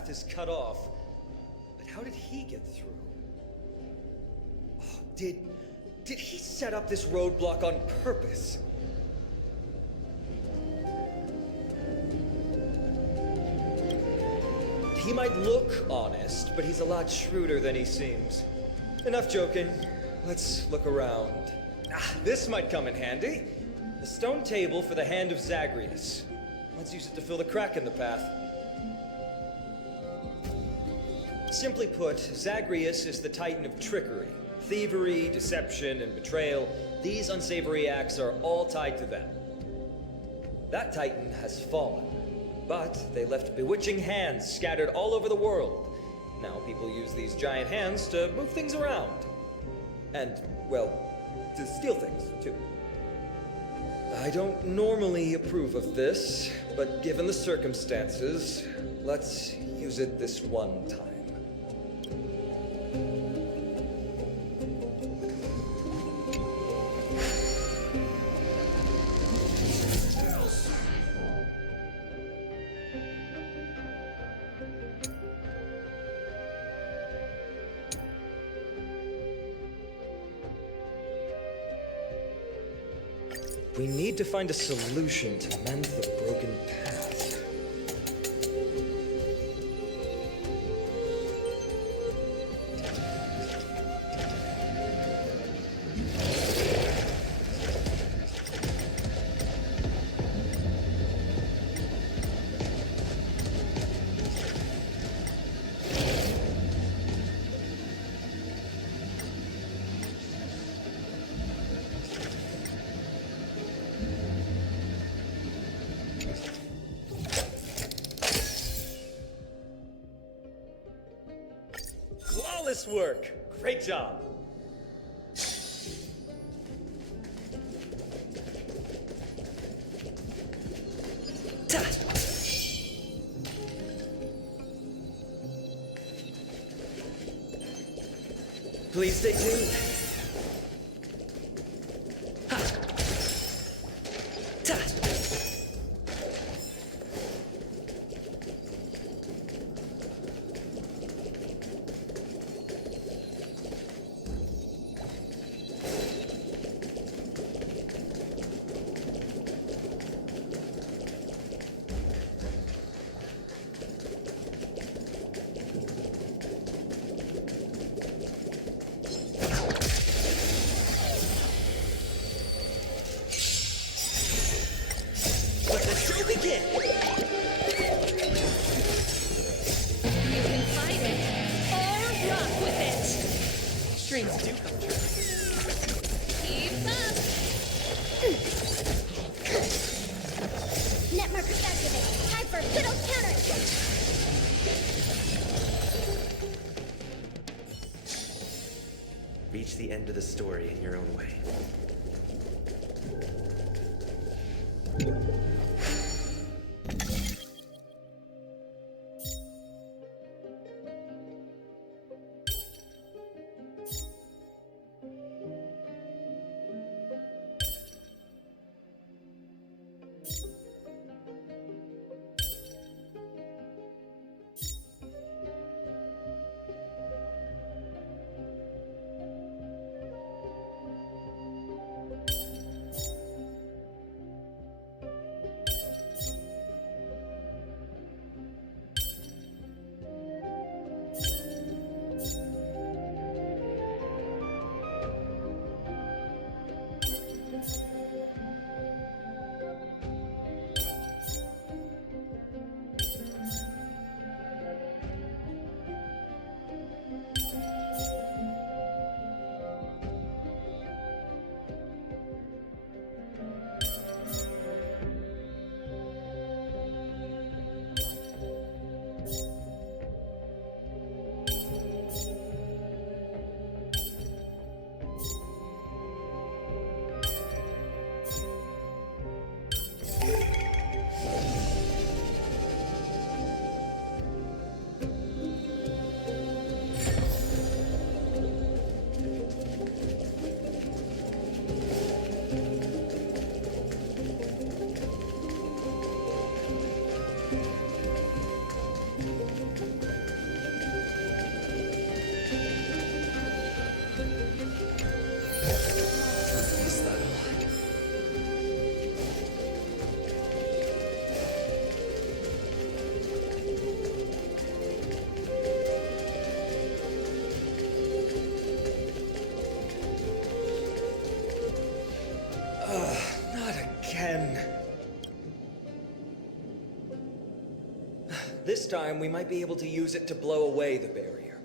path is cut off. But how did he get through? Oh, did he set up this roadblock on purpose? He might look honest, but he's a lot shrewder than he seems. Enough joking. Let's look around. This might come in handy. The stone table for the hand of Zagreus. Let's use it to fill the crack in the path. Simply put, Zagreus is the titan of trickery. Thievery, deception, and betrayal. These unsavory acts are all tied to them. That titan has fallen, but they left bewitching hands scattered all over the world. Now people use these giant hands to move things around. And, well, to steal things, too. I don't normally approve of this, but given the circumstances, let's use it this one time. We need to find a solution to mend the broken path. Flawless work! Great job! Please stay tuned. Dreams do come true. Keep up! Net markers activated. Time for a good old counter! Reach the end of the story in your own way. This time, we might be able to use it to blow away the barrier.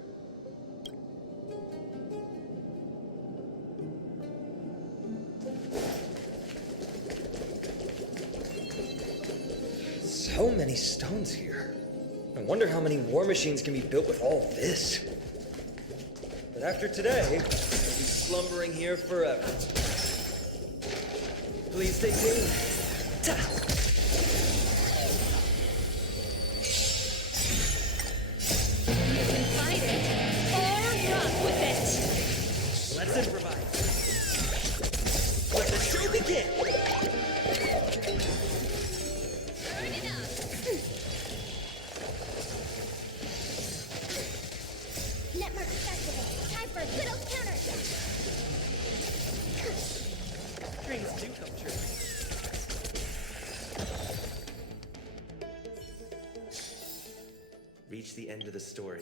So many stones here. I wonder how many war machines can be built with all this. But after today, I'll be slumbering here forever. Please stay tuned. Ta! You can fight it or rock with it. Let's improvise. Let the show begin! Turn it up. Network activated. Time for a good old counter. Dreams do come true. Reach the end of the story.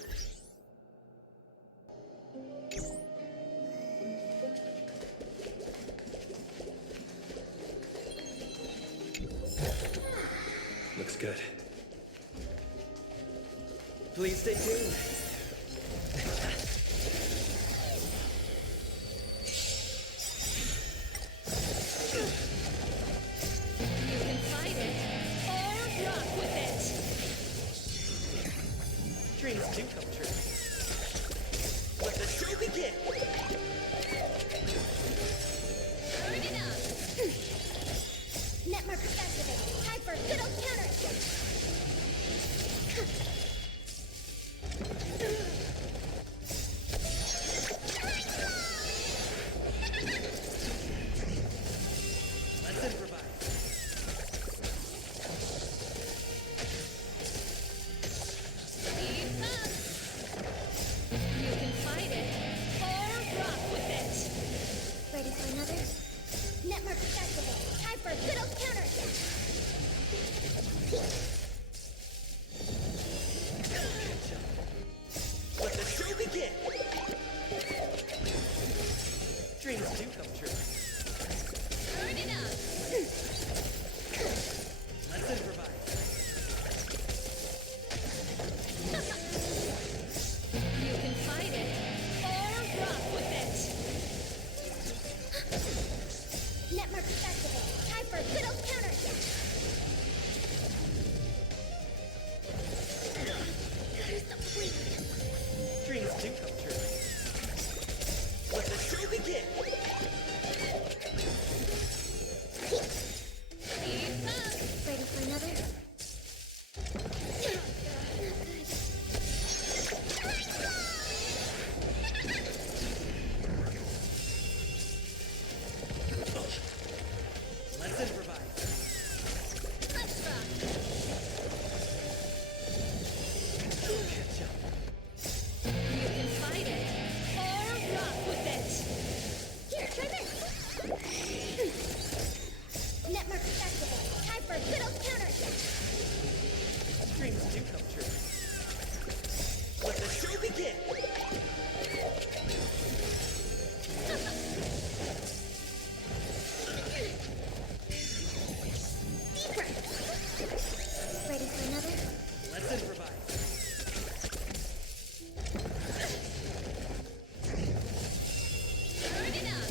Looks good. Please stay tuned. You can fight it or rock with it. Dreams do come true. Let the show begin! Turn it up. Network activated. Time for a good old counter. Let's improvise. Keep up. You can fight it or rock with it. Ready for another? Network activated. Time for a good old counter. Let the show begin! Dreams do come true. Turn it up. Let's improvise. You can fight it or rock with it. Network activated. Time for a good old counter. Here's the freak. Dreams do come true. Let the show begin! Keep up. Ready for another? Let's improvise. Let's rock. Catch up. You can fight it or rock with it. Here, try this. Network activated. Time for a good old counter. Dreams do come true. Let the show begin! Deeper. Ready for another? Let's improvise. Turn it up.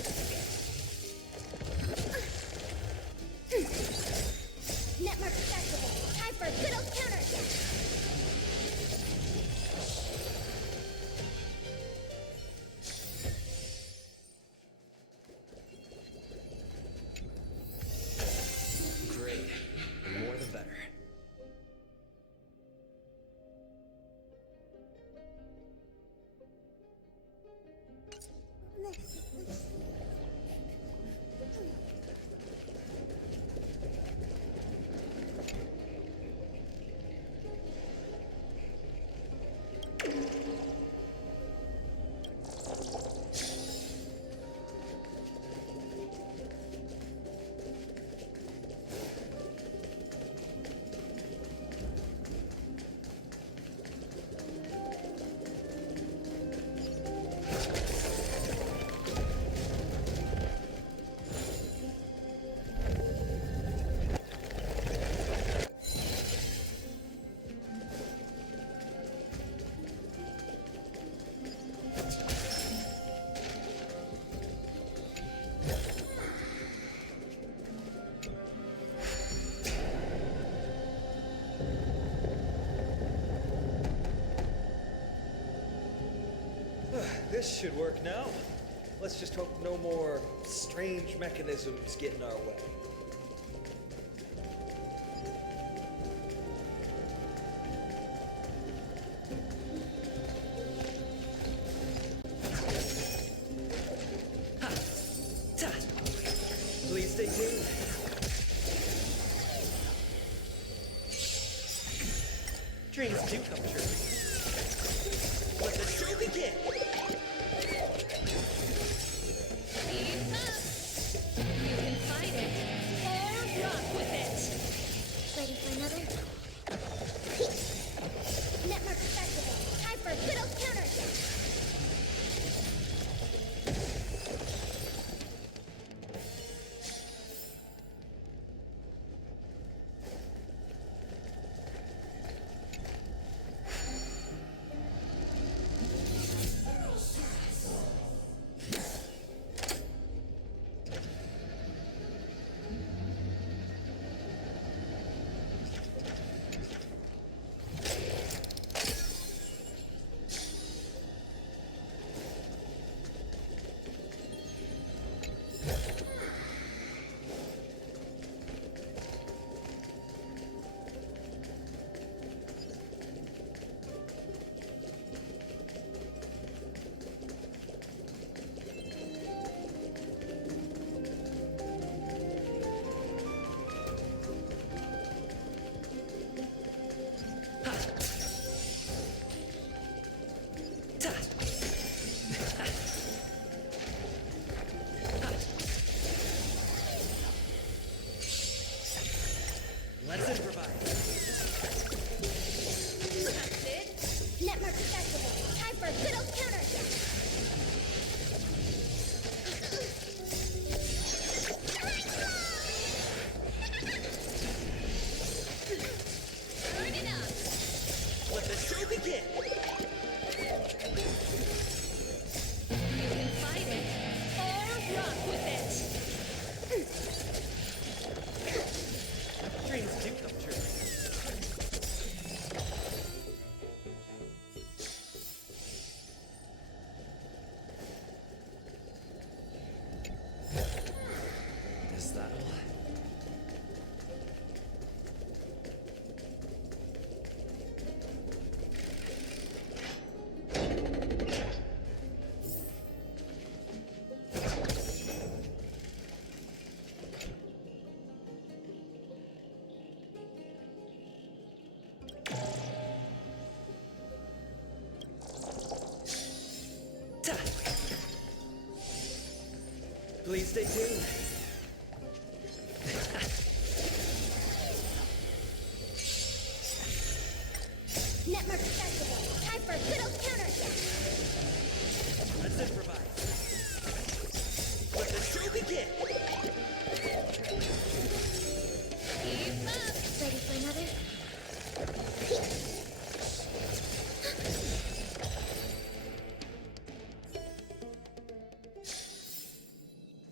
Network activated. Time for a good old counter. Great. The more the better. This should work now. Let's just hope no more strange mechanisms get in our way. Please stay tuned. Dreams do come true. Let the show begin! Keep up. You can fight it or rock with it. Ready for another? Network Festival. Time for good old counter. Let's improvise. That's it. Network Festival. Time for good old counter. Turn it up. Let the show begin! You can fight it or rock with it. Dreams do come true. Is that all? Please stay tuned. Network Festival. Time for good old counter. Let's improvise. Let the show begin! Keep up. Ready for another?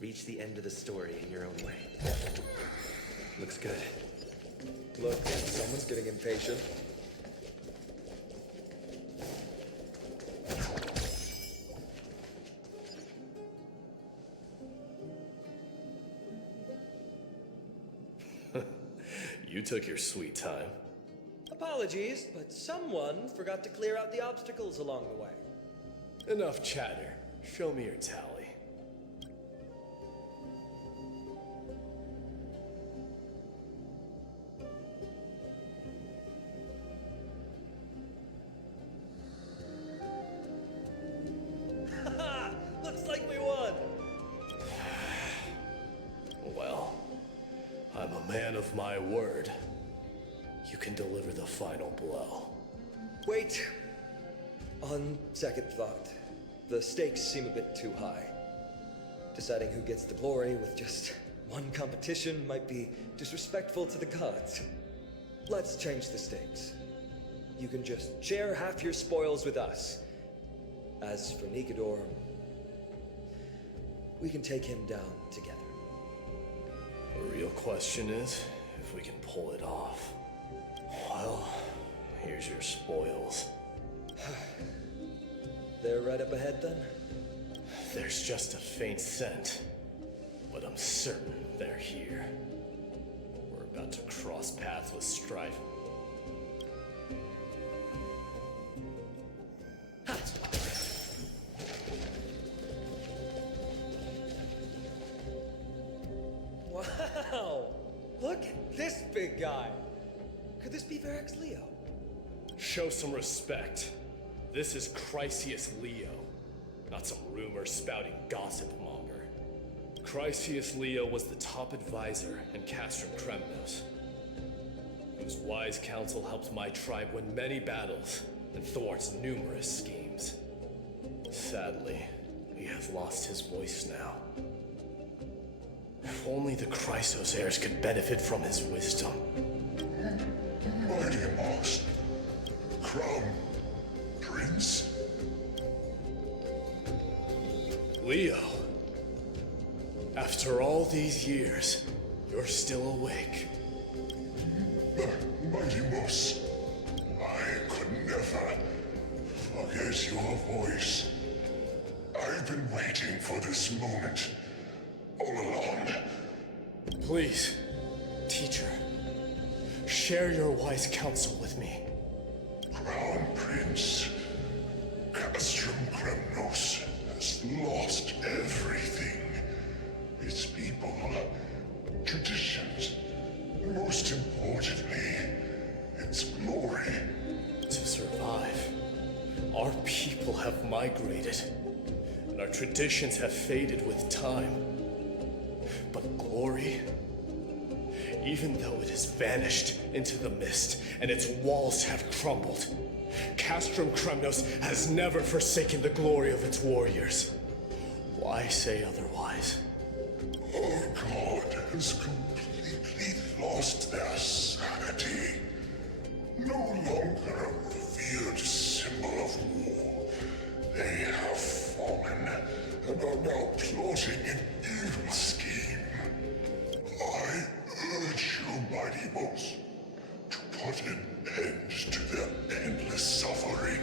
Reach the end of the story in your own way. Looks good. Look, someone's getting impatient. You took your sweet time. Apologies, but someone forgot to clear out the obstacles along the way. Enough chatter. Show me your tally. Haha! Looks like we won! Well, I'm a man of my word. You can deliver the final blow. Wait. On second thought, the stakes seem a bit too high. Deciding who gets the glory with just one competition might be disrespectful to the gods. Let's change the stakes. You can just share half your spoils with us. As for Nikador, we can take him down together. The real question is if we can pull it off. Well, here's your spoils. They're right up ahead then? There's just a faint scent, but I'm certain they're here. We're about to cross paths with strife. Wow! Look at this big guy! Could this be Varric's Leo? Show some respect. This is Chrysius Leo, not some rumor-spouting gossip monger. Chrysius Leo was the top advisor in Castrum Kremnos, whose wise counsel helped my tribe win many battles and thwarts numerous schemes. Sadly, he has lost his voice now. If only the Chrysos heirs could benefit from his wisdom. Mighty Moss. Crown Prince? Leo, after all these years, you're still awake. Mighty Moss. I could never forget your voice. I've been waiting for this moment all along. Please, teacher, share your wise counsel with me. Crown Prince, Castrum Kremnos has lost everything. Its people, traditions, and most importantly, its glory. To survive, our people have migrated, and our traditions have faded with time. But glory, even though it has vanished into the mist and its walls have crumbled, Castrum Kremnos has never forsaken the glory of its warriors. Why say otherwise? Our god has completely lost their sanity. No longer a revered symbol of war. They have fallen and are now plotting an evil scheme. I urge you, Mighty Boss, to put an end to their endless suffering.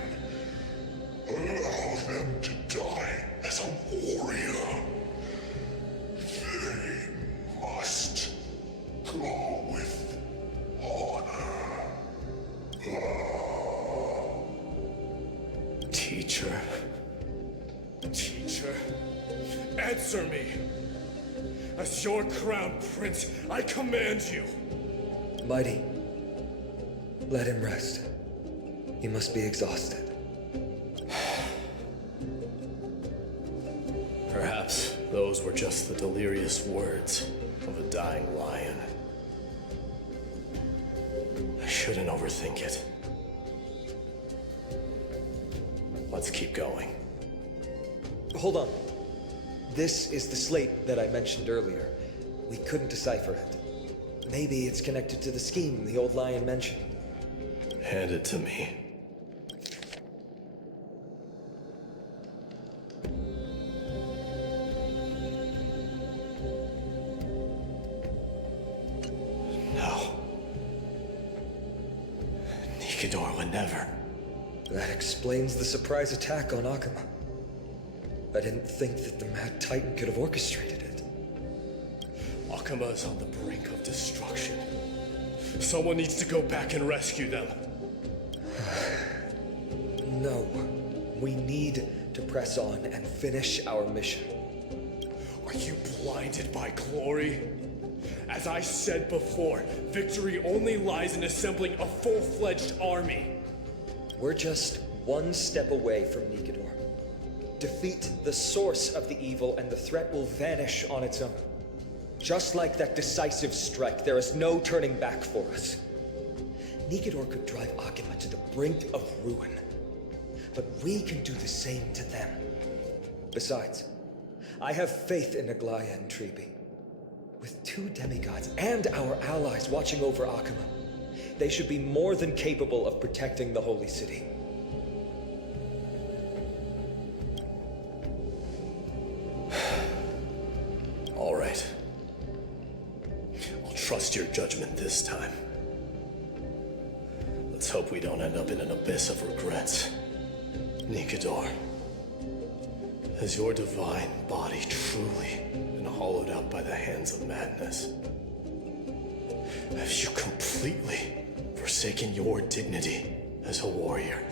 Allow them to die as a warrior. They must go with honor. Teacher. Teacher. Answer me! As your crown prince, I command you! Mighty, let him rest. He must be exhausted. Perhaps those were just the delirious words of a dying lion. I shouldn't overthink it. Let's keep going. Hold on. This is the slate that I mentioned earlier. We couldn't decipher it. Maybe it's connected to the scheme the old lion mentioned. Hand it to me. No. Nikador would never. That explains the surprise attack on Akama. I didn't think that the Mad Titan could have orchestrated it. Akama is on the brink of destruction. Someone needs to go back and rescue them. No. We need to press on and finish our mission. Are you blinded by glory? As I said before, victory only lies in assembling a full-fledged army. We're just one step away from Nikador. Defeat the source of the evil and the threat will vanish on its own. Just like that decisive strike, there is no turning back for us. Nikador could drive Akama to the brink of ruin. But we can do the same to them. Besides, I have faith in Aglaya and Treeby. With two demigods and our allies watching over Akama, they should be more than capable of protecting the Holy City. All right. I'll trust your judgment this time. Let's hope we don't end up in an abyss of regrets. Nikador, Has your divine body truly been hollowed out by the hands of madness? Have you completely forsaken your dignity as a warrior?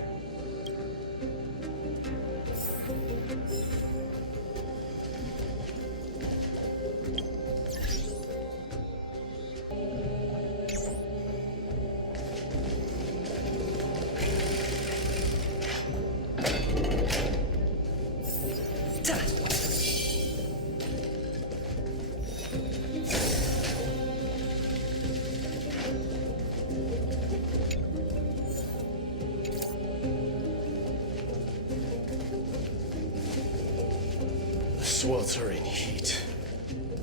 Sweltering heat.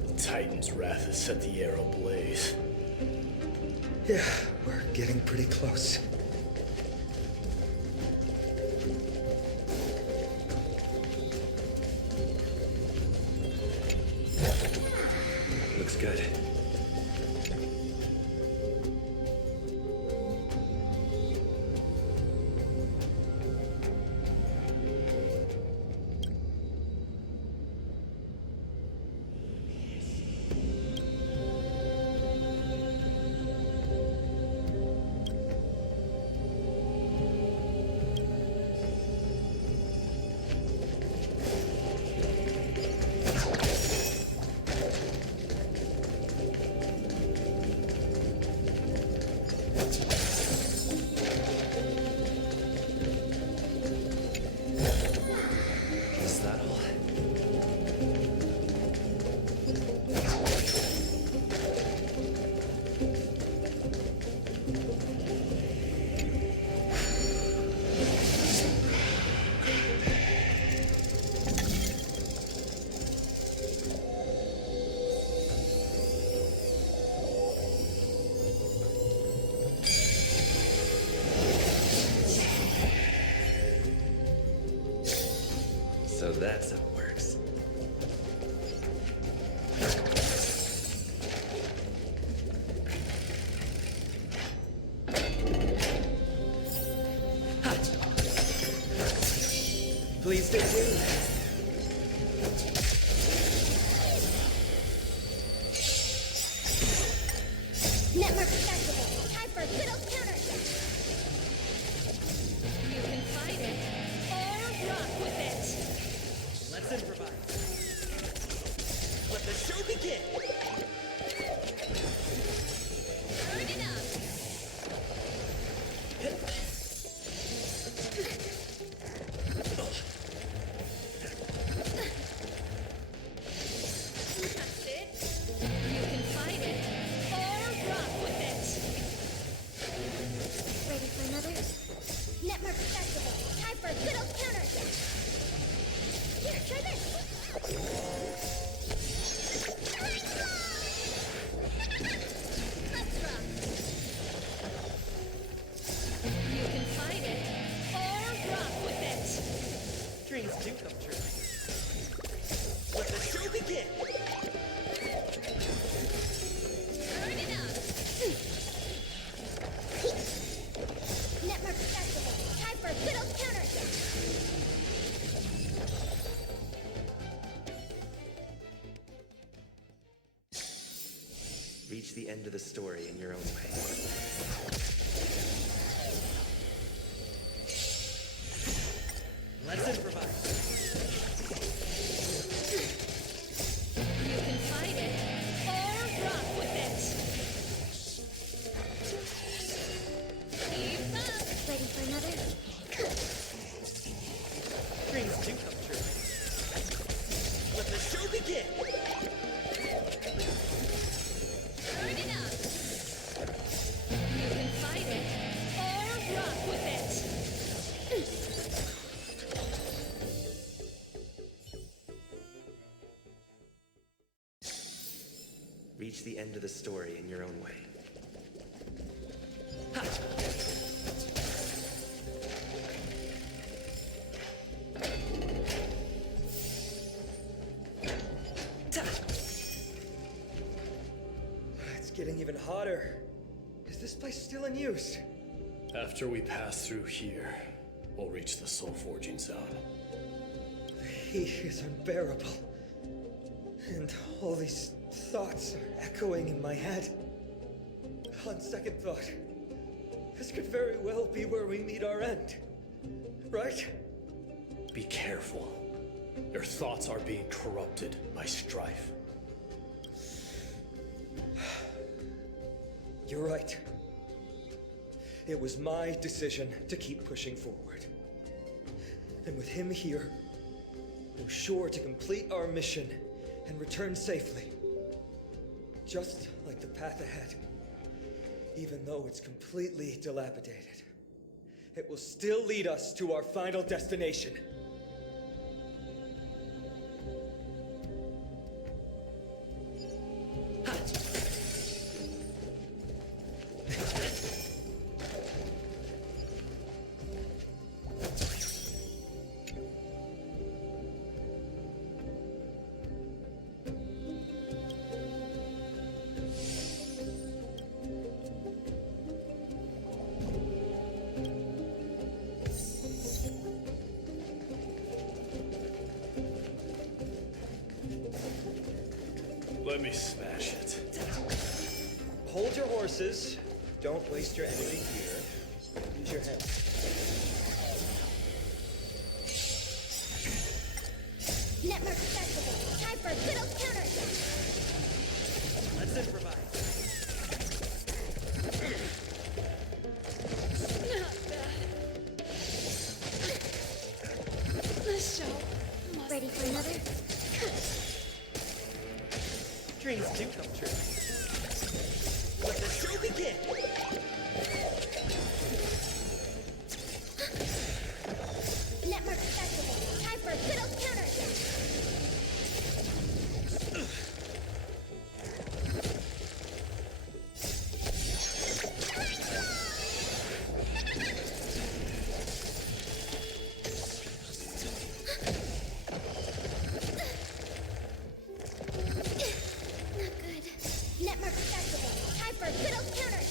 The Titan's wrath has set the air ablaze. Yeah, we're getting pretty close. Looks good. Is that all? So that's how it works. Ha! Please stay tuned. Network activated. Time for good old counterattack. You can fight it or rock with it. Let's improvise. Let the show begin. Turn it up. That's it. You can fight it or rock with it. Ready for another? Network activated. Time for good old counterattack. Here, try this. Let's rock. You can fight it or rock with it. Dreams do come true. Let the show begin. Turn it up. Network activated. Time for good old counterattack. Reach the end of the story in your own way. Let's improvise. You can fight it or rock with it. Keep up. Ready for another? Dreams do come true. Let the show begin. Turn it up. You can fight it or rock with it. Reach the end of the story in your own way. Ha! Ta! It's getting even hotter. Is this place still in use? After we pass through here, we'll reach the soul forging zone. heat is unbearable. And all these thoughts are echoing in my head. On second thought, this could very well be where we meet our end. Right? Be careful. Your thoughts are being corrupted by strife. You're right. It was my decision to keep pushing forward. And with him here, we're sure to complete our mission and return safely. Just like the path ahead. Even though it's completely dilapidated, it will still lead us to our final destination. Let me smash it. Hold your horses. Don't waste your energy here. Use your hands. Network Festival. Time for a good old counter. Let's improvise. Not bad. This show must ready for another? Dreams do come true. Let the show begin! Network Festival. Time for a good old counter. Network Festival. Time for a good old counter.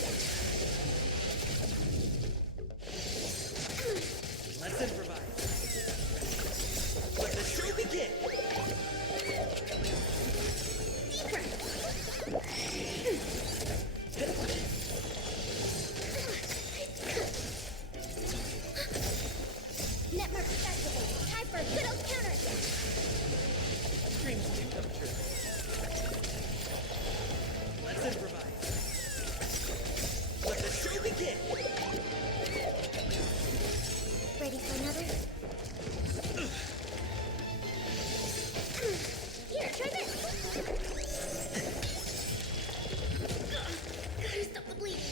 Let's improvise. Let the show begin! Deep Network Festival. Time for a good old counter. Dreams do come true. Let's improvise. Let the show begin! Ready for another? Here, try this. Gotta stop the bleeding.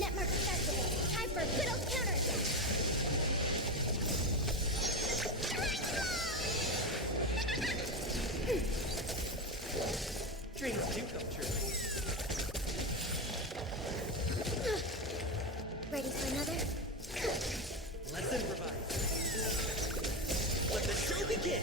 Network Festival. Time for a good old counter. Dreams do come true. Ready for another? Let's improvise. Let the show begin!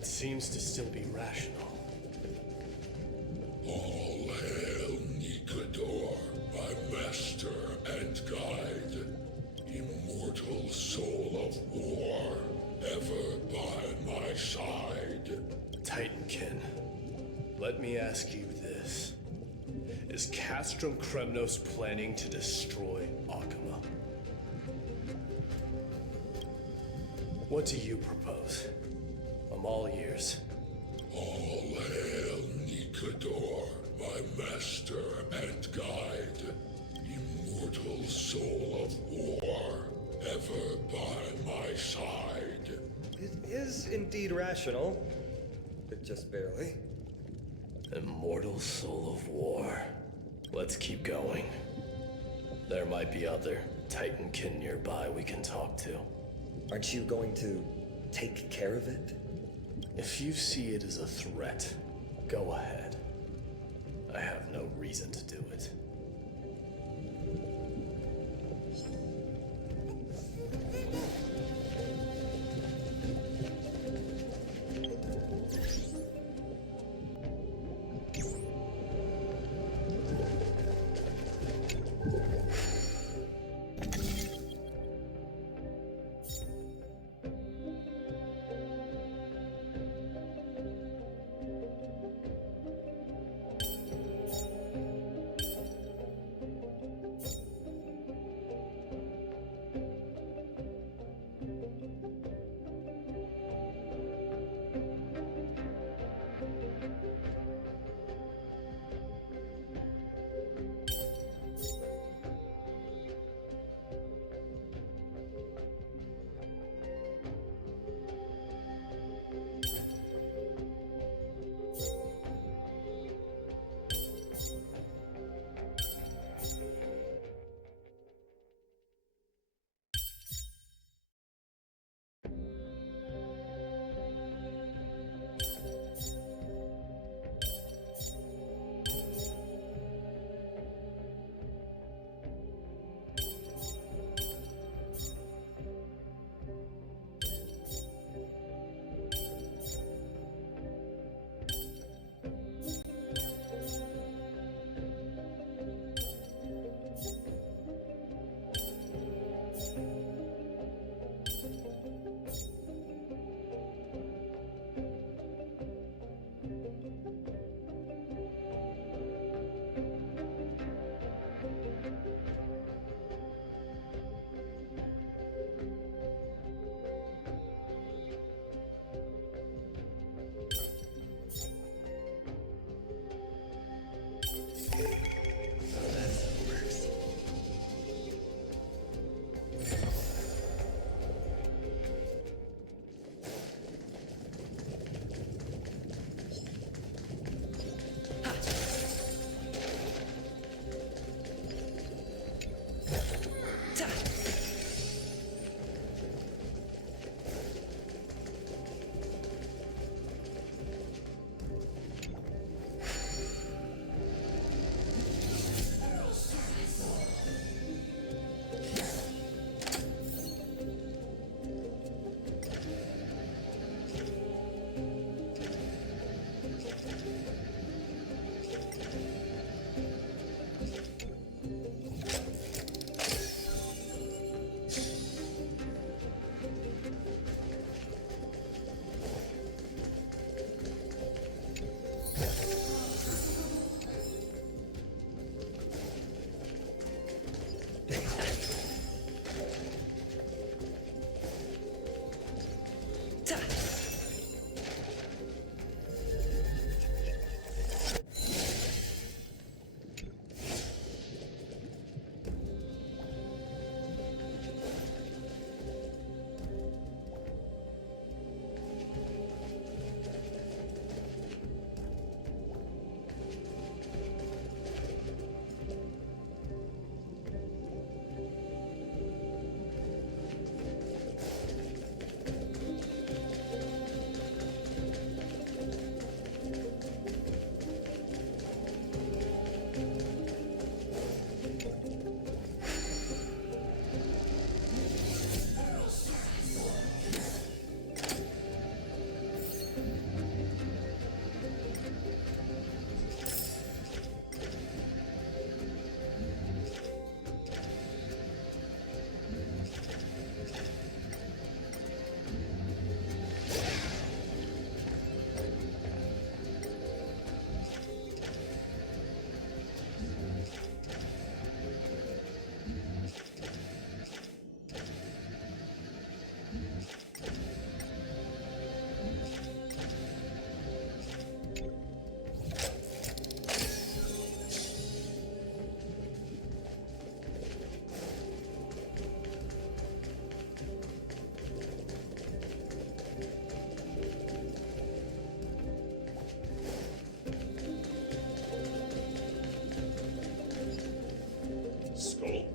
it seems to still be rational. All hail Nikador, my master and guide, immortal soul of war, ever by my side. Titankin, let me ask you this. Is Castrum Kremnos planning to destroy Akama? What do you propose? I'm all ears. All hail Nikador, my master and guide, immortal soul of war, ever by my side. It is indeed rational, but just barely. Immortal soul of war. Let's keep going. There might be other Titankin nearby we can talk to. Aren't you going to take care of it? If you see it as a threat, go ahead. I have no reason to do it.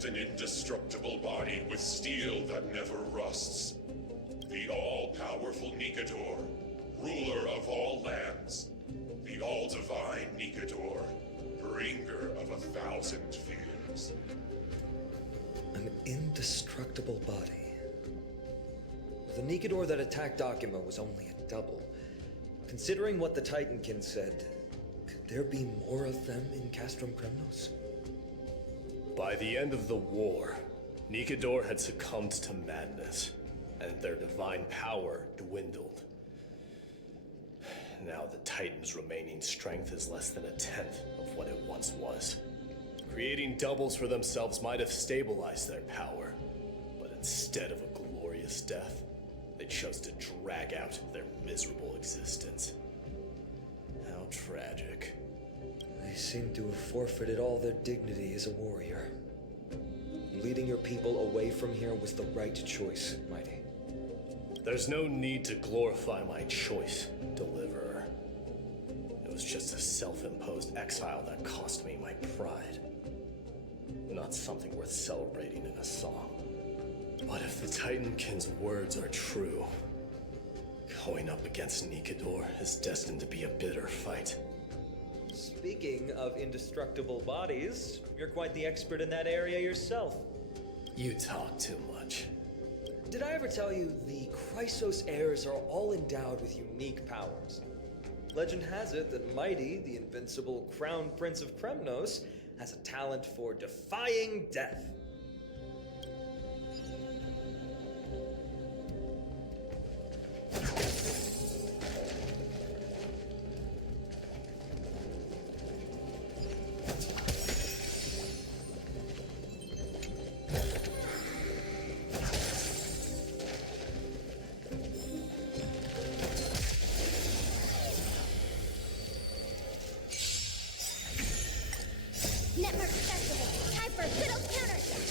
an indestructible body with steel that never rusts. The all-powerful Nikador, ruler of all lands. The all-divine Nikador, bringer of 1,000 fears. An indestructible body. The Nikador that attacked Akima was only a double. Considering what the Titankin said, could there be more of them in Castrum Kremnos? By the end of the war, Nikador had succumbed to madness, and their divine power dwindled. Now the Titan's remaining strength is less than 1/10 of what it once was. Creating doubles for themselves might have stabilized their power, but instead of a glorious death, they chose to drag out their miserable existence. How tragic. They seem to have forfeited all their dignity as a warrior. Leading your people away from here was the right choice, Mighty. There's no need to glorify my choice, Deliverer. It was just a self-imposed exile that cost me my pride. Not something worth celebrating in a song. But if the Titankin's words are true, going up against Nikador is destined to be a bitter fight. Speaking of indestructible bodies, you're quite the expert in that area yourself. You talk too much. Did I ever tell you the Chrysos heirs are all endowed with unique powers? Legend has it that Mighty, the invincible Crown Prince of Kremnos, has a talent for defying death. Network festival. Time for good old counters.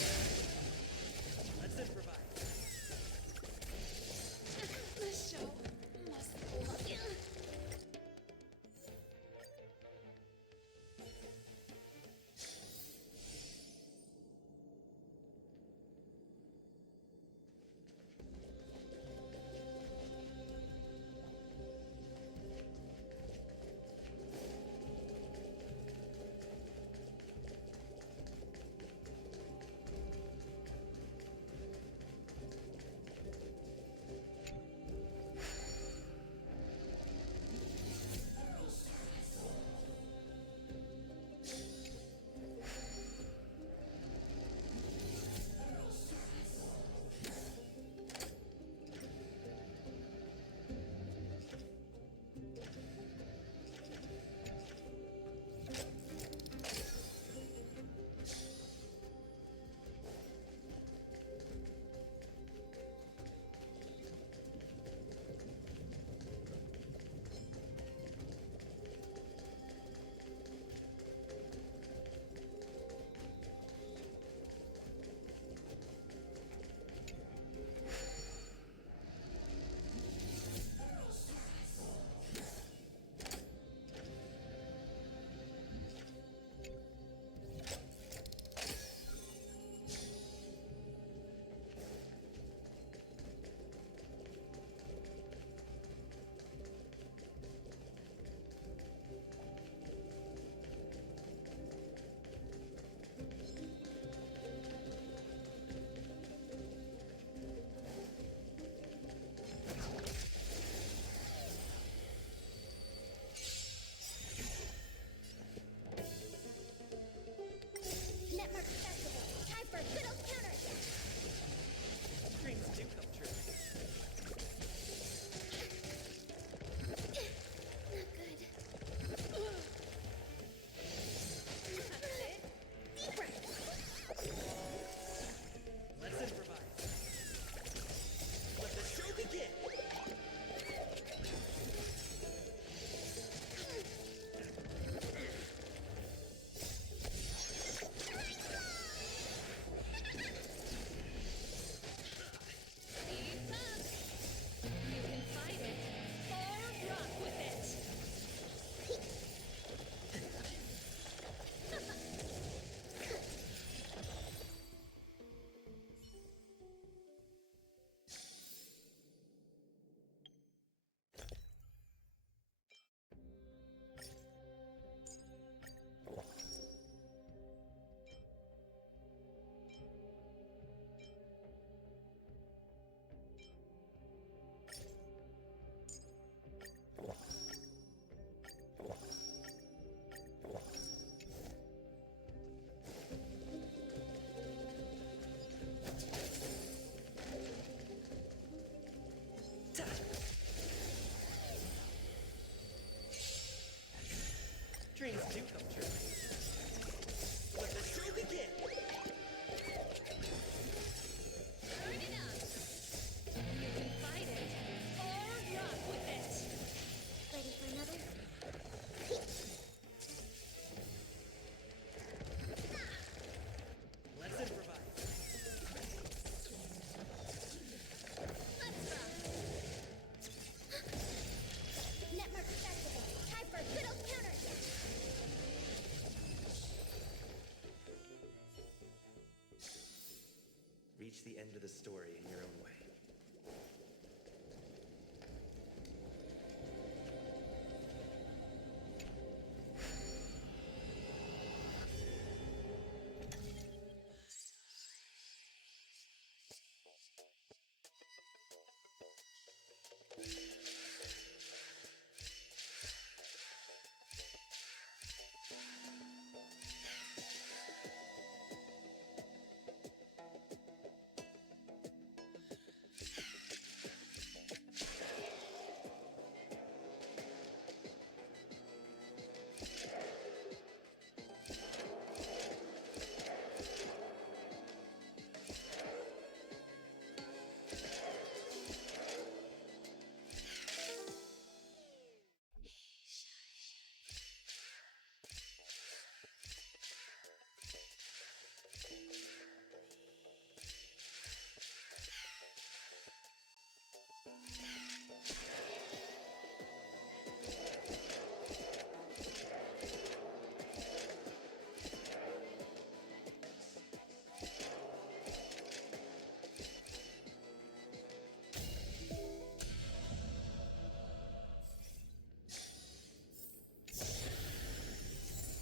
story in your own way.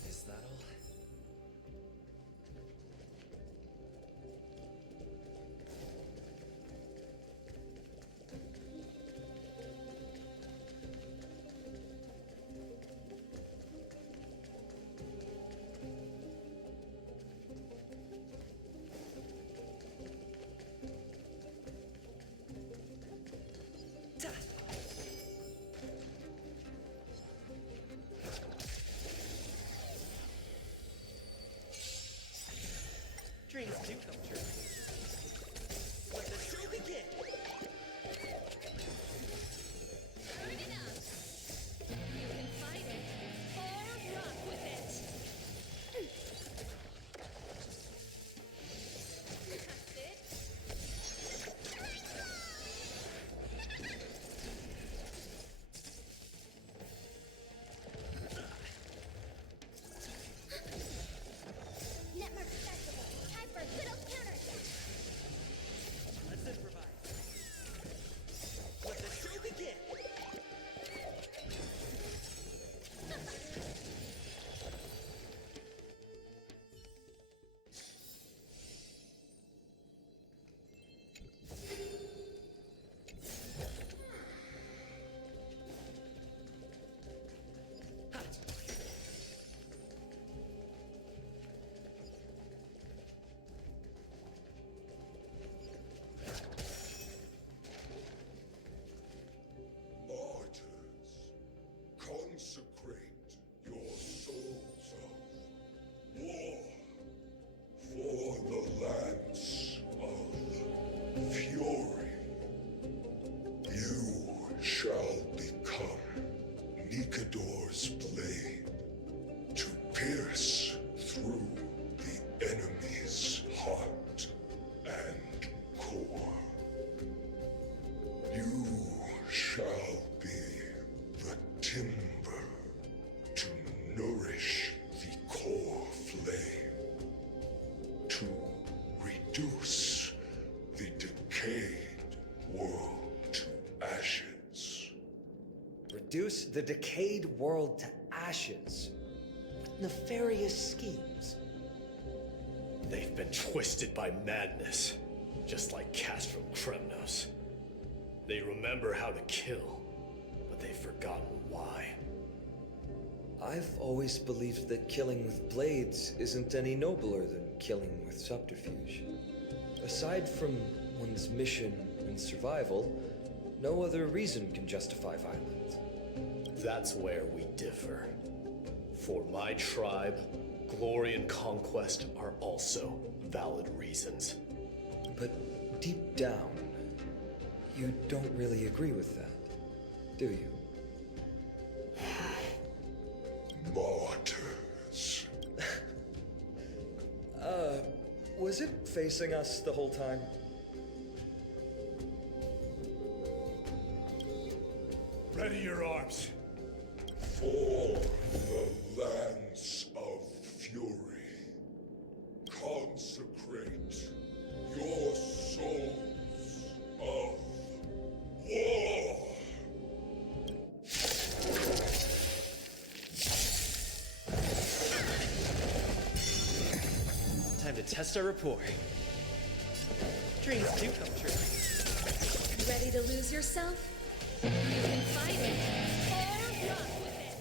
Is that all? Dreams do come true. Let the show begin! Turn it up. You can fight it or rock with it. That's it. Network festival. Time for a good old counterattack. Let's improvise. Let the show begin! Martyrs, consecrate your souls of war for the lands of fury. You shall become Nikador's blade to pierce through the enemy's heart and core. You shall be the timber to nourish the core flame, to reduce the decayed world to ashes. Reduce the decayed world to ashes. What nefarious schemes. They've been twisted by madness, just like cast from Kremnos. They remember how to kill, but they've forgotten why. I've always believed that killing with blades isn't any nobler than killing with subterfuge. Aside from one's mission and survival, no other reason can justify violence. That's where we differ. For my tribe, glory and conquest are also valid reasons. But deep down, you don't really agree with that, do you? Martyrs. Was it facing us the whole time? Ready your arms. For the lands of fury, consecrate your souls test our rapport. Dreams do come true. Ready to lose yourself? You can fight it or rock with it.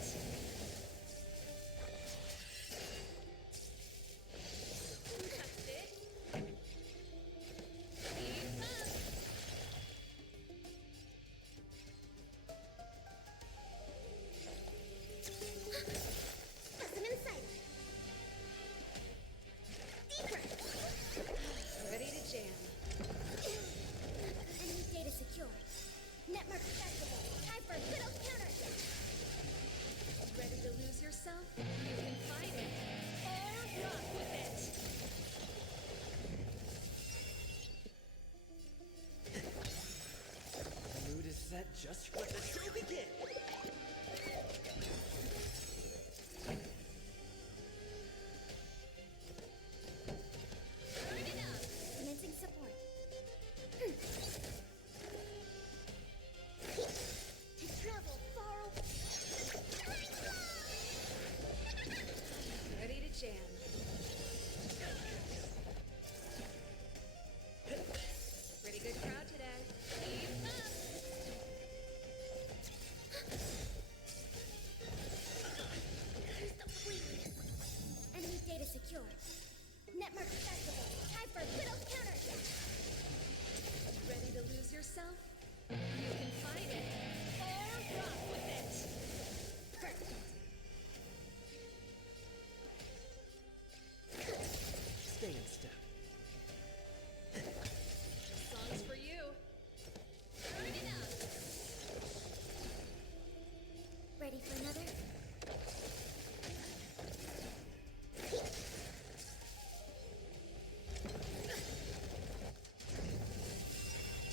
That's it. Keep up. Have some insight. Deeper. Ready to jam. Enemy data secure. Network accessible. Time for good old counter. Ready to lose yourself? You can fight it or rock with it. The mood is set just let the show begin. Turn it up. Commencing support. To travel far away. Ready to jam. Pretty good crowd today. Keep up. Here's the queen. Enemy data secure. Network accessible. Time for good old counter. Ready to lose yourself? You can fight it or rock with it. Perfect. Stay in step. Songs for you. Turn it up. Ready for another?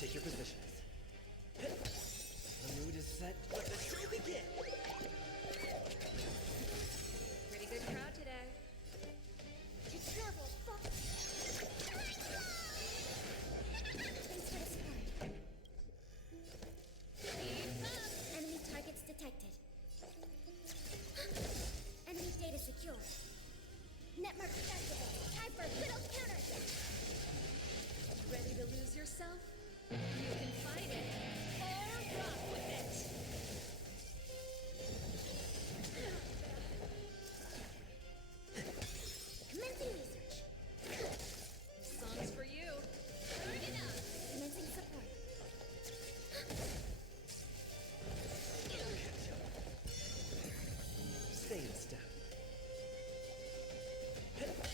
Take your positions. The mood is set. Let the show begin. Pretty good crowd today. To travel far. Thanks for the support. Keep up. Enemy targets detected. Enemy data secure. Network accessible. Time for good old counter. Ready to lose yourself? You can fight it or rock with it. Commencing research. Songs for you. Turn it up. Commencing support. Stay in step. Keep up.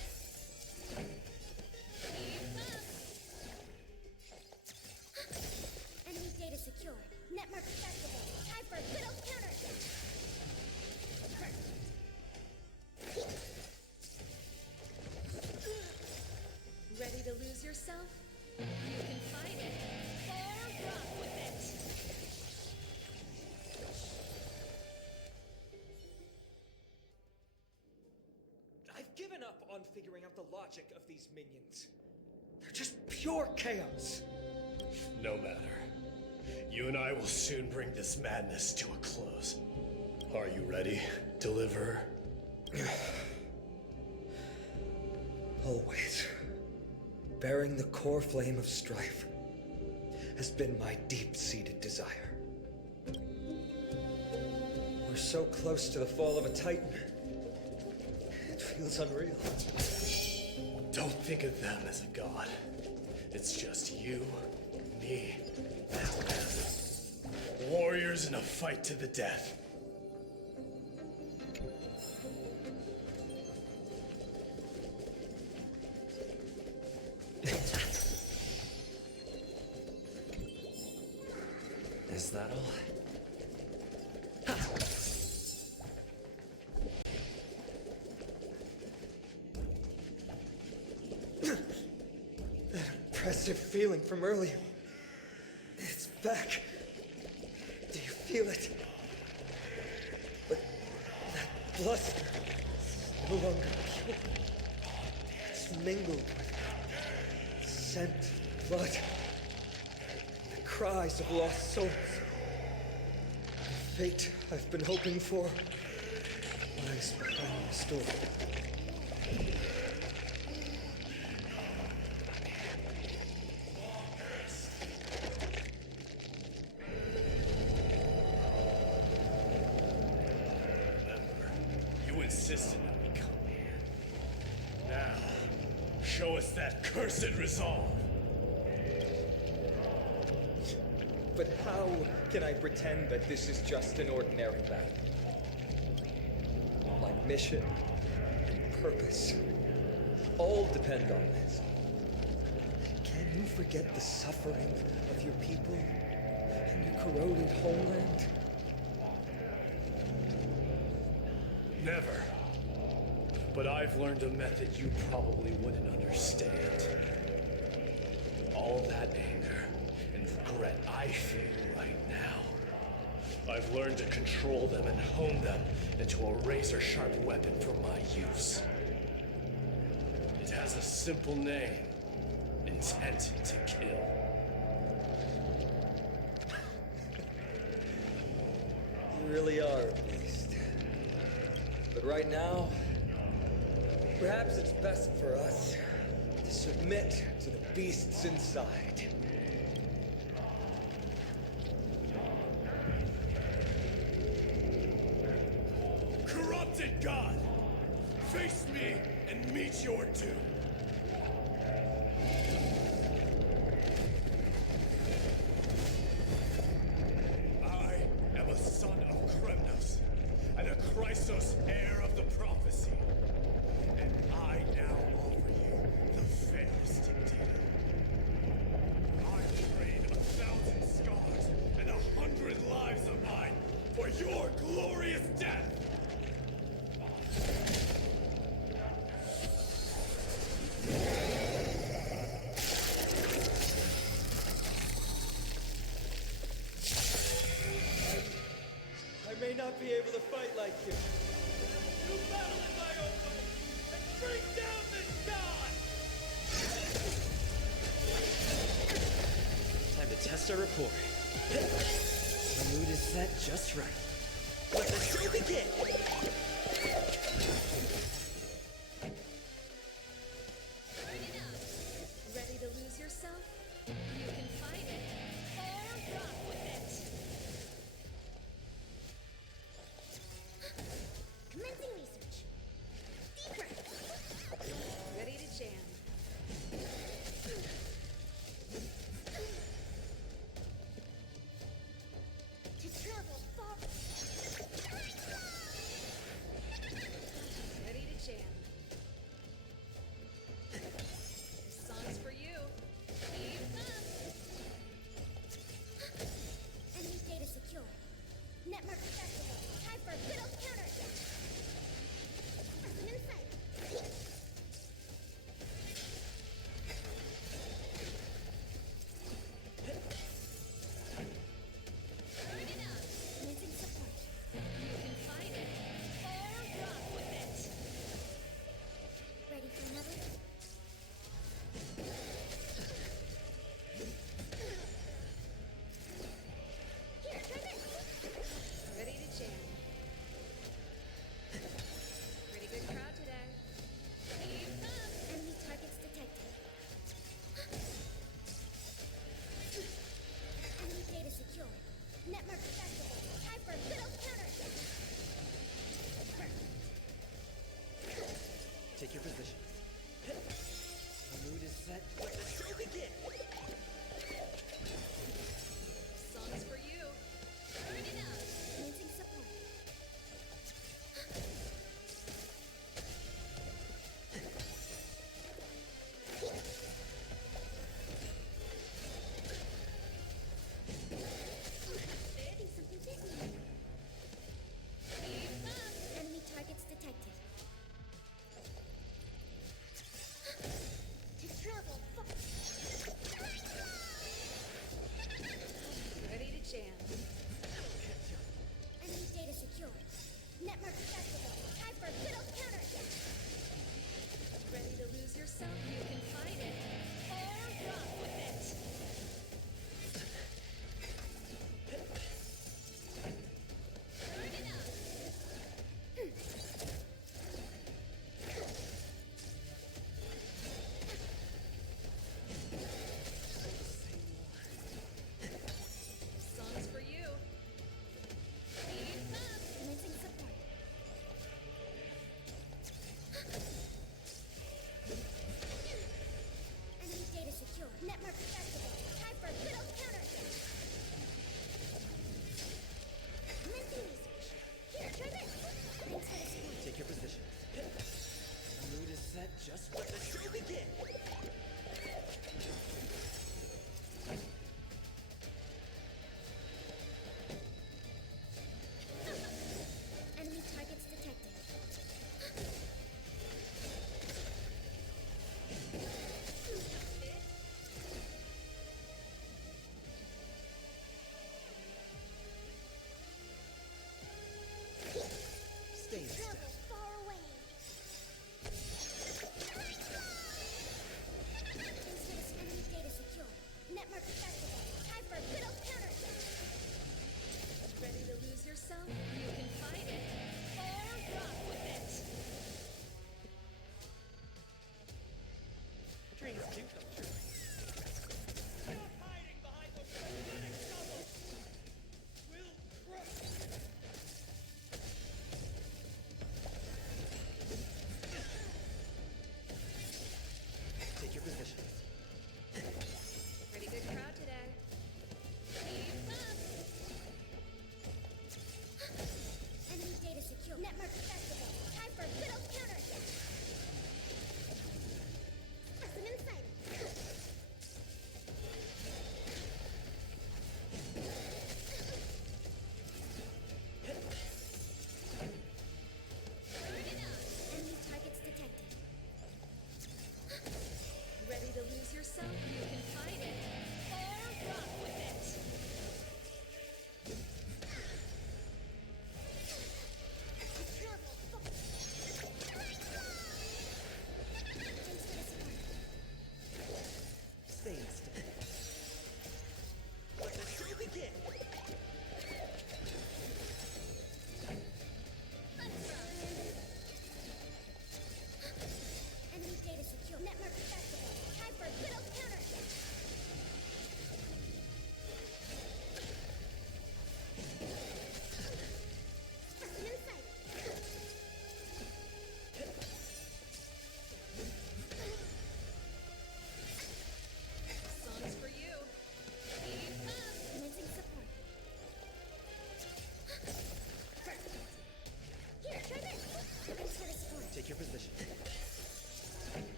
Enemy data secure. Network accessible. Time for good old counter. Ready to lose yourself? You can fight it or rock with it. I've given up on figuring out the logic of these minions. They're just pure chaos. No matter. You and I will soon bring this madness to a close. Are you ready, Deliverer? Always. Bearing the core flame of strife has been my deep-seated desire. We're so close to the fall of a Titan. It feels unreal. Don't think of them as a god. It's just you, me, and them. Warriors in a fight to the death. Is that all? That oppressive feeling from earlier. It's back. Do you feel it? But that bluster is no longer pure. It's mingled with scent, blood, the cries of lost souls. The fate I've been hoping for lies behind the storm. insisted that we come here. Now, show us that cursed resolve. But how can I pretend that this is just an ordinary battle? My mission and purpose all depend on this. Can you forget the suffering of your people and your corroded homeland? Never. But I've learned a method you probably wouldn't understand. All that anger and regret I feel right now, I've learned to control them and hone them into a razor-sharp weapon for my use. It has a simple name: intent to kill. You really are a beast. But right now, perhaps it's best for us to submit to the beasts inside. Corrupted God! Face me and meet your doom! I am a son of Kremnos, and a Chrysos heir of the prophecy. And I now offer you the fairest deal. I trade 1,000 scars and 100 lives of mine for your glorious death! I may not be able to fight like you. You battle in my own way and bring down this god! Time to test our rapport. The mood is set just right. Let the show begin! Ready to lose yourself? You can fight it, or rock with it. Commencing research. Deeper. Ready to jam. To travel far.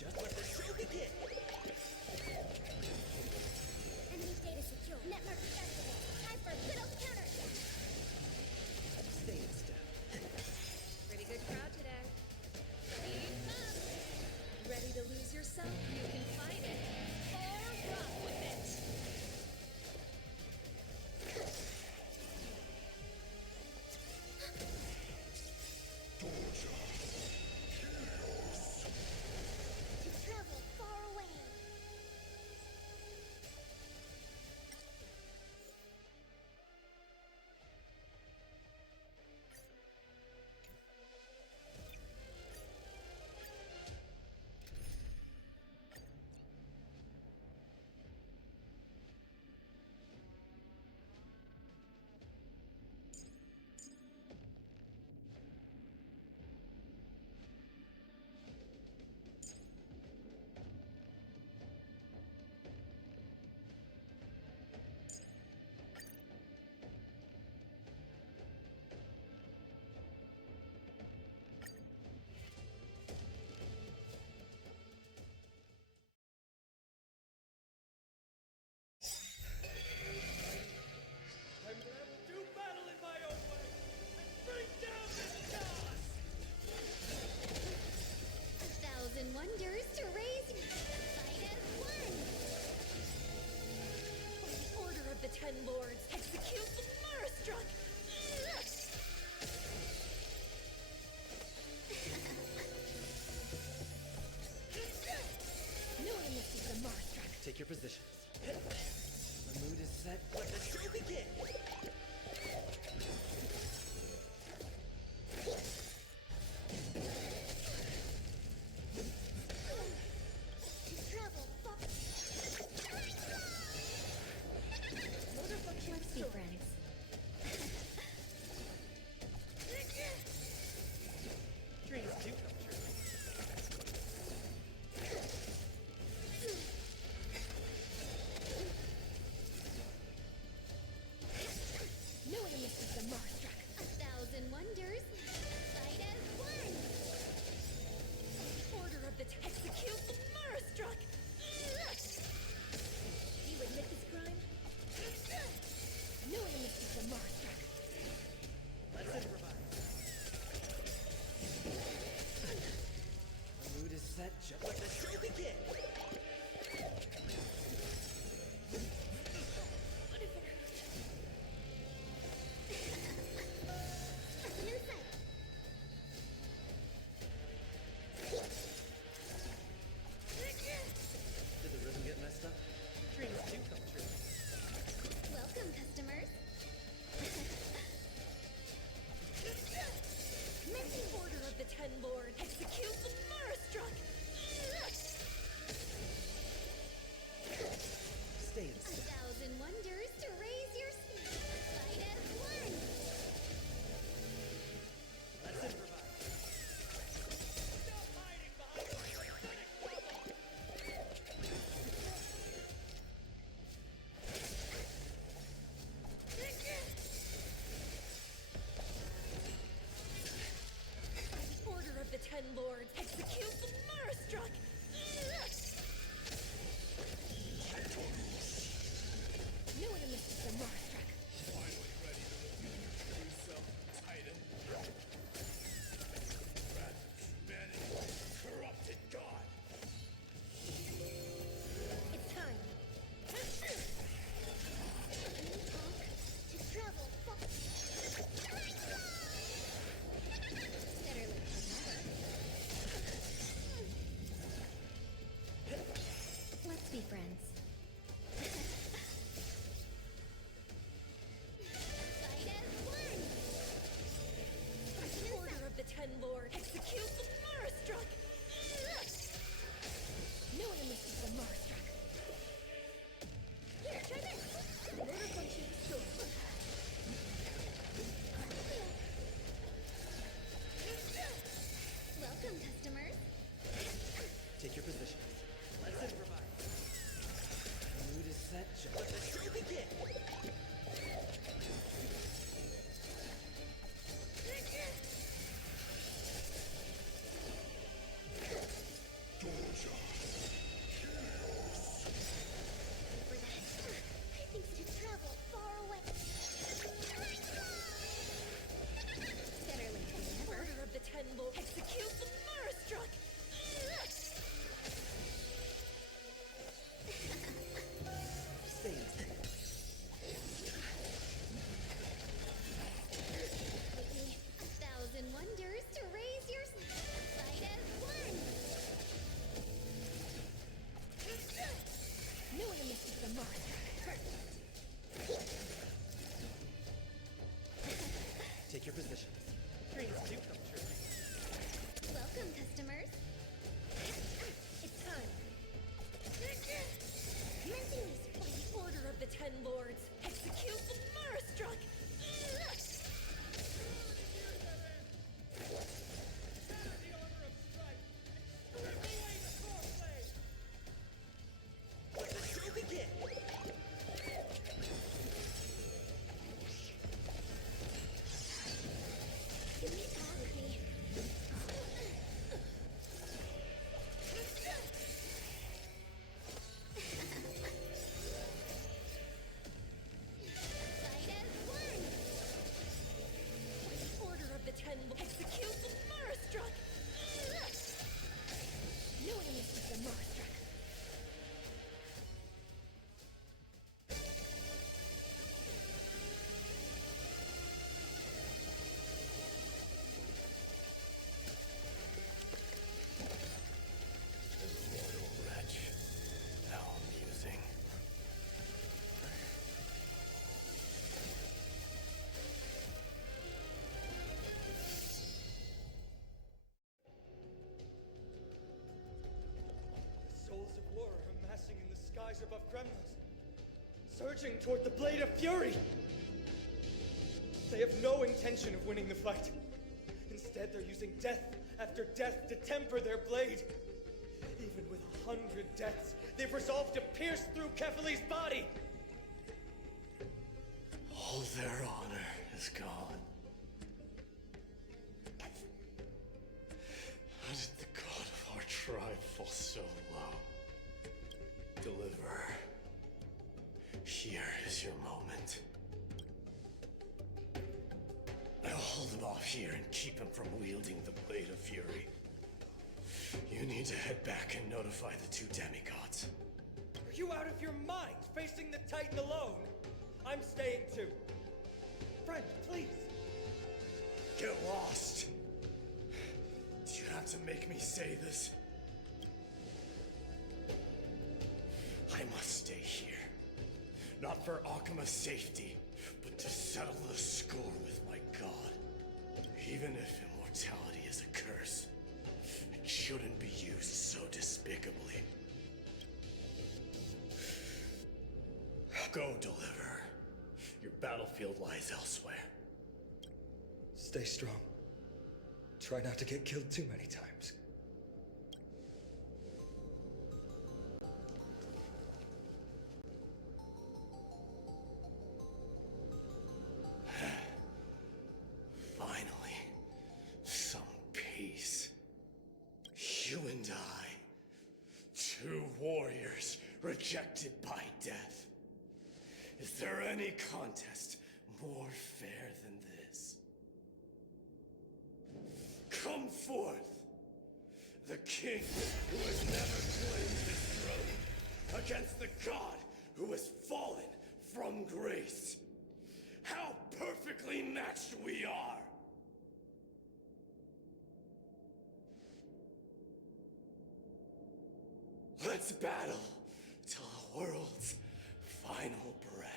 just let the show begin! Enemy data secure. Network activated. Time for a good old counterattack. Stay in step. Pretty good crowd today. Keep up! Ready to lose yourself? You can fight it, or rock with it! To travel far away. I'm gonna do battle in my own way and bring down this chaos! 1,000 wonders to raise fight as one. By the order of the Ten Lords, execute the Murderstruck! No one must see the Murderstruck. Take your positions. The mood is set. Let the show begin! To travel far. Let's be friends. Dreams do come true. No one must see the Murderstruck. 1,000 wonders. Fight as one. Order of the execute the Murderstruck! Do you admit this crime? No one must see the Murderstruck. Let's improvise. The mood is set. Just let the show begin! What if it hurt? That's an insight. Did the rhythm get messed up? Dreams do come true. Welcome, customers. May the order of the Ten Lords execute the Murderstruck! Souls of war are amassing in the skies above Kremlos, surging toward the Blade of Fury! They have no intention of winning the fight. Instead, they're using death after death to temper their blade. Even with 100 deaths, they've resolved to pierce through Kefali's body! All their honor is gone. How did the god of our tribe fall so low? Deliverer, here is your moment. I'll hold him off here and keep him from wielding the Blade of Fury. You need to head back and notify the two demigods. Are you out of your mind, facing the Titan alone? I'm staying too. Friend, please. Get lost! Do you have to make me say this? I must stay here. Not for Akima's safety, but to settle the score with my god. Even if immortality is a curse, it shouldn't be used so despicably. Go, Deliverer. Your battlefield lies elsewhere. Stay strong. Try not to get killed too many times. Finally, some peace. You and I, two warriors rejected by death. Is there any contest more fair than this? Come forth, the king who has never claimed his throne, against the god who has fallen from grace. How perfectly matched we are! Let's battle till the world's final breath.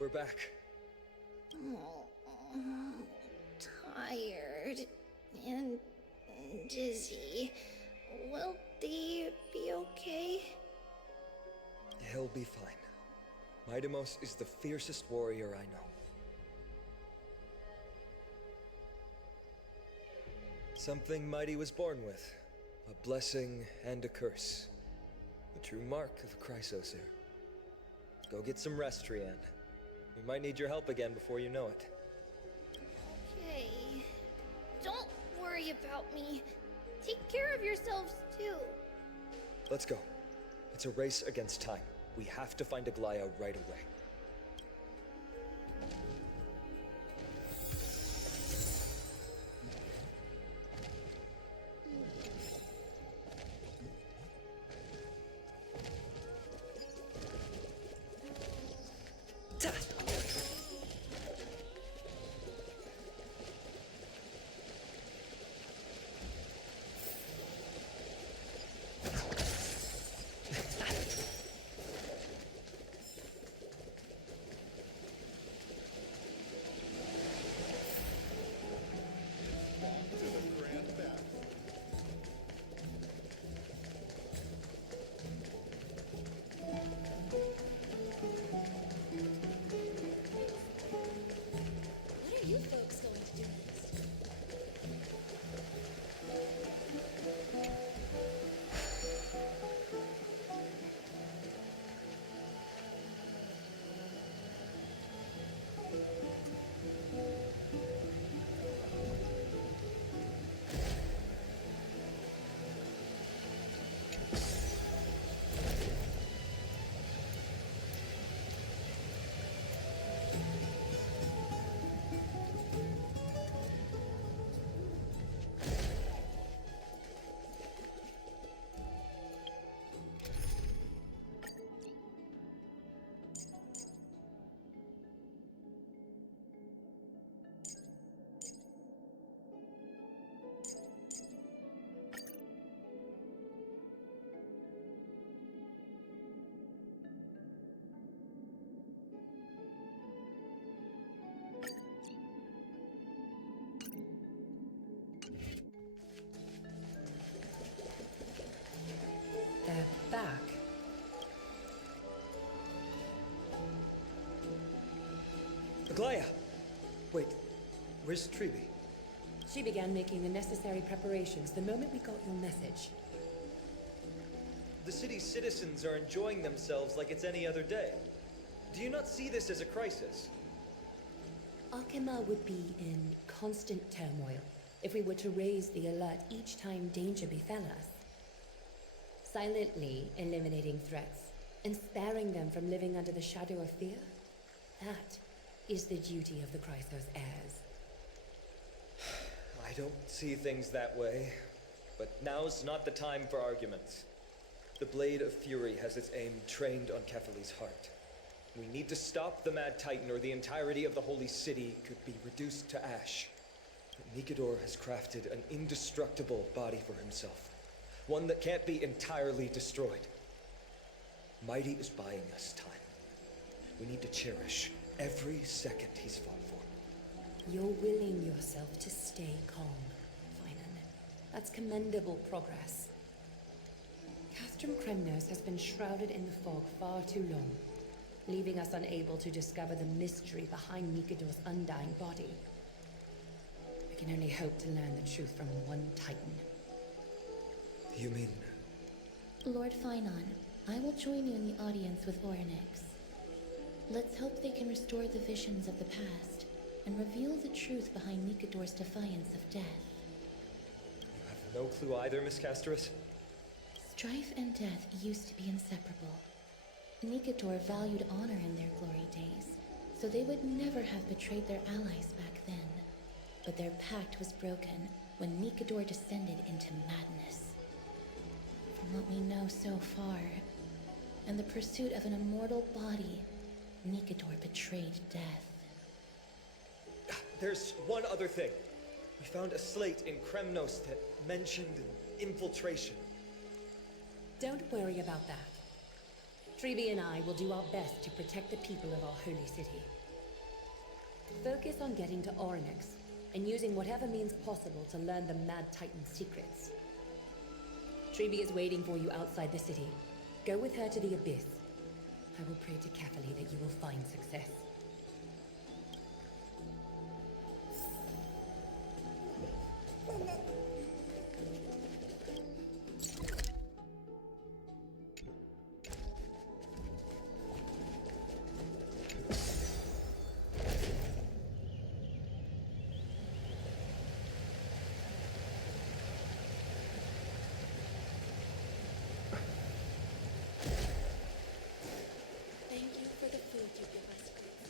We're back. Tired and dizzy. Will they be okay? He'll be fine. Midamos is the fiercest warrior I know. Something Mighty was born with. A blessing and a curse. The true mark of a Chrysosaur. Go get some rest, Trianne. We might need your help again before you know it. Okay. Don't worry about me. Take care of yourselves, too. Let's go. It's a race against time. We have to find Aglaya right away. Glaya! Wait, where's Treeby? She began making the necessary preparations the moment we got your message. The city's citizens are enjoying themselves like it's any other day. Do you not see this as a crisis? Arkema would be in constant turmoil if we were to raise the alert each time danger befell us. Silently eliminating threats and sparing them from living under the shadow of fear, that is the duty of the Chrysos heirs. I don't see things that way, but now's not the time for arguments. The Blade of Fury has its aim trained on Kefali's heart. We need to stop the Mad Titan, or the entirety of the Holy City could be reduced to ash. Nikador has crafted an indestructible body for himself, one that can't be entirely destroyed. Mighty is buying us time. We need to cherish every second he's fought for. You're willing yourself to stay calm, Finan. That's commendable progress. Castrum Kremnos has been shrouded in the fog far too long, leaving us unable to discover the mystery behind Nikador's undying body. We can only hope to learn the truth from one Titan. You mean... Lord Finon, I will join you in the audience with Orynyx. Let's hope they can restore the visions of the past and reveal the truth behind Nikador's defiance of death. You have no clue either, Miss Casterus? Strife and death used to be inseparable. Nikador valued honor in their glory days, so they would never have betrayed their allies back then. But their pact was broken when Nikador descended into madness. From what we know so far, in the pursuit of an immortal body, Nikador betrayed death. There's one other thing. We found a slate in Kremnos that mentioned an infiltration. Don't worry about that. Treeby and I will do our best to protect the people of our holy city. Focus on getting to Orynyx and using whatever means possible to learn the Mad Titan's secrets. Treeby is waiting for you outside the city. Go with her to the Abyss. I will pray to Kefali that you will find success. Thank you for the food you give us, Chris.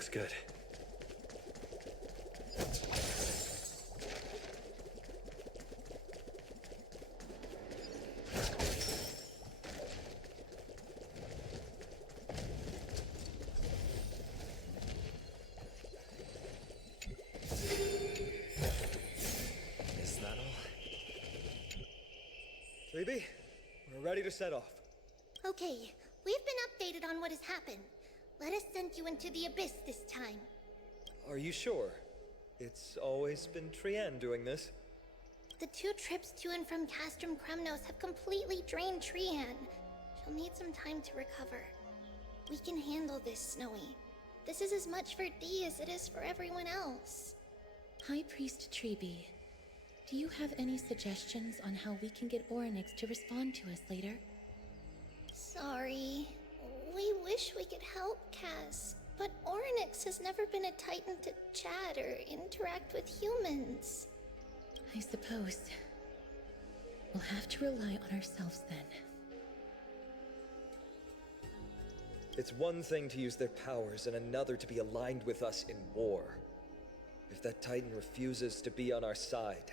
Looks good. Is that all? Phoebe, we're ready to set off. Okay, we've been updated on what has happened. Let us send you into the abyss this time. Are you sure? It's always been Trienne doing this. The 2 trips to and from Castrum Kremnos have completely drained Trienne. She'll need some time to recover. We can handle this, Snowy. This is as much for Dee as it is for everyone else. High Priest Treby, do you have any suggestions on how we can get Orynyx to respond to us later? Sorry. We wish we could help, Cass, but Orynyx has never been a Titan to chat or interact with humans. I suppose. We'll have to rely on ourselves then. It's one thing to use their powers and another to be aligned with us in war. If that Titan refuses to be on our side,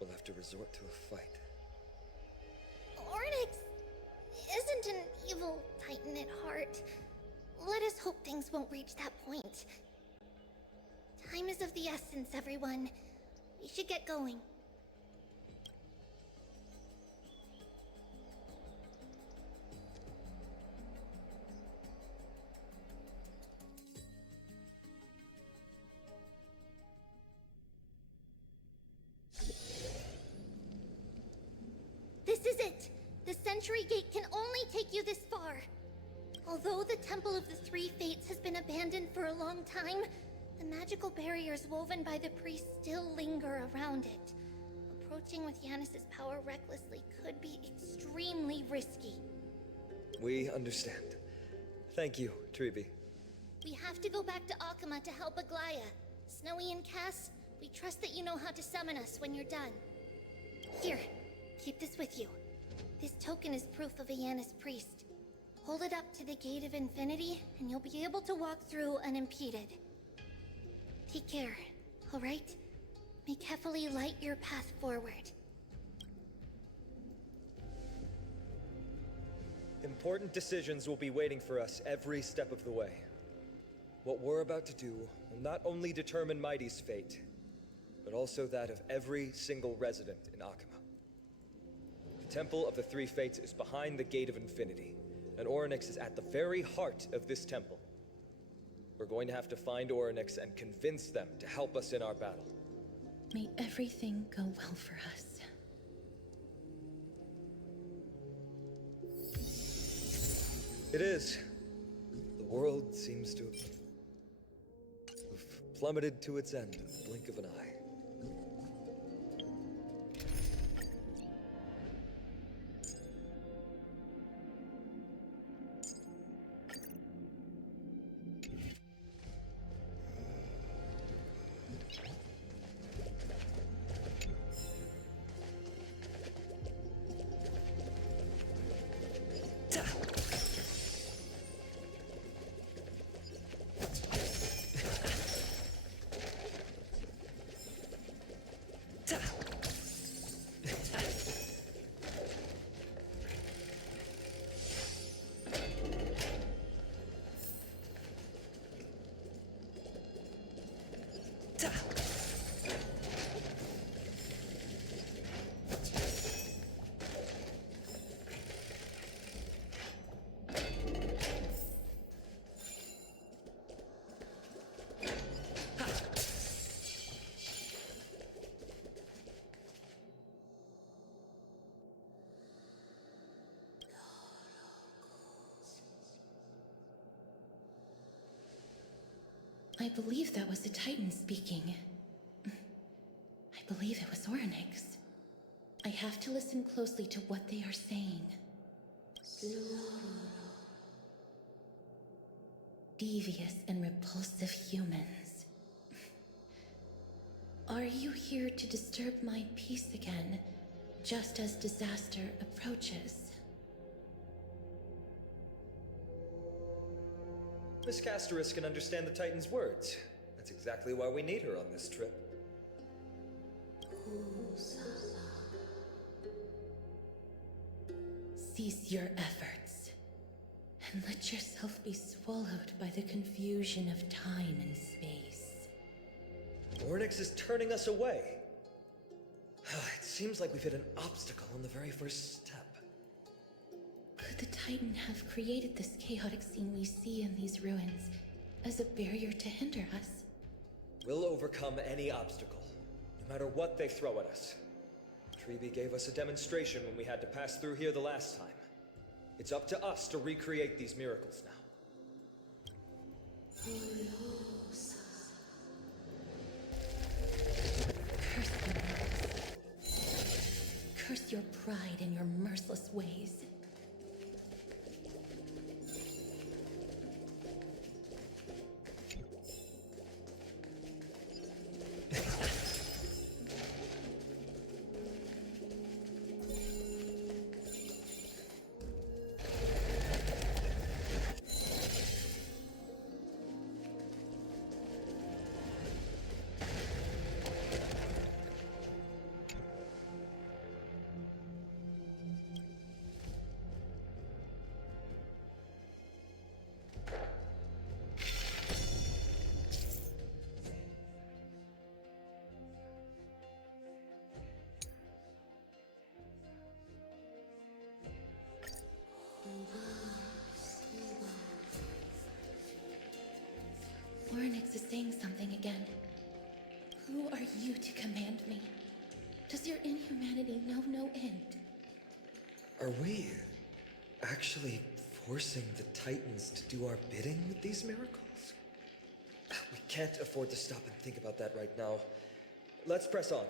we'll have to resort to a fight. Orynyx isn't an evil Titan at heart. Let us hope things won't reach that point. Time is of the essence, everyone. We should get going. This is it! The Century Gate can only take you this far. Although the Temple of the Three Fates has been abandoned for a long time, the magical barriers woven by the priests still linger around it. Approaching with Yanis's power recklessly could be extremely risky. We understand. Thank you, Treby. We have to go back to Akama to help Aglaya. Snowy and Cass, we trust that you know how to summon us when you're done. Here, keep this with you. This token is proof of a Yanis priest. Hold it up to the Gate of Infinity, and you'll be able to walk through unimpeded. Take care, alright? May Kefali light your path forward. Important decisions will be waiting for us every step of the way. What we're about to do will not only determine Mighty's fate, but also that of every single resident in Akama. The Temple of the Three Fates is behind the Gate of Infinity, and Orynyx is at the very heart of this temple. We're going to have to find Orynyx and convince them to help us in our battle. May everything go well for us. It is. The world seems to have plummeted to its end in the blink of an eye. I believe that was the Titan speaking. I believe it was Orynyx. I have to listen closely to what they are saying. Devious and repulsive humans. Are you here to disturb my peace again, just as disaster approaches? Miss Casterus can understand the Titan's words. That's exactly why we need her on this trip. Cease your efforts, and let yourself be swallowed by the confusion of time and space. Ornyx is turning us away. It seems like we've hit an obstacle on the very first step. Could the Titan have created this chaotic scene we see in these ruins as a barrier to hinder us? We'll overcome any obstacle, no matter what they throw at us. Treeby gave us a demonstration when we had to pass through here the last time. It's up to us to recreate these miracles now. Curse your malice. Curse your pride and your merciless ways. Ornyx is saying something again. Who are you to command me? Does your inhumanity know no end? Are we actually forcing the Titans to do our bidding with these miracles? We can't afford to stop and think about that right now. Let's press on.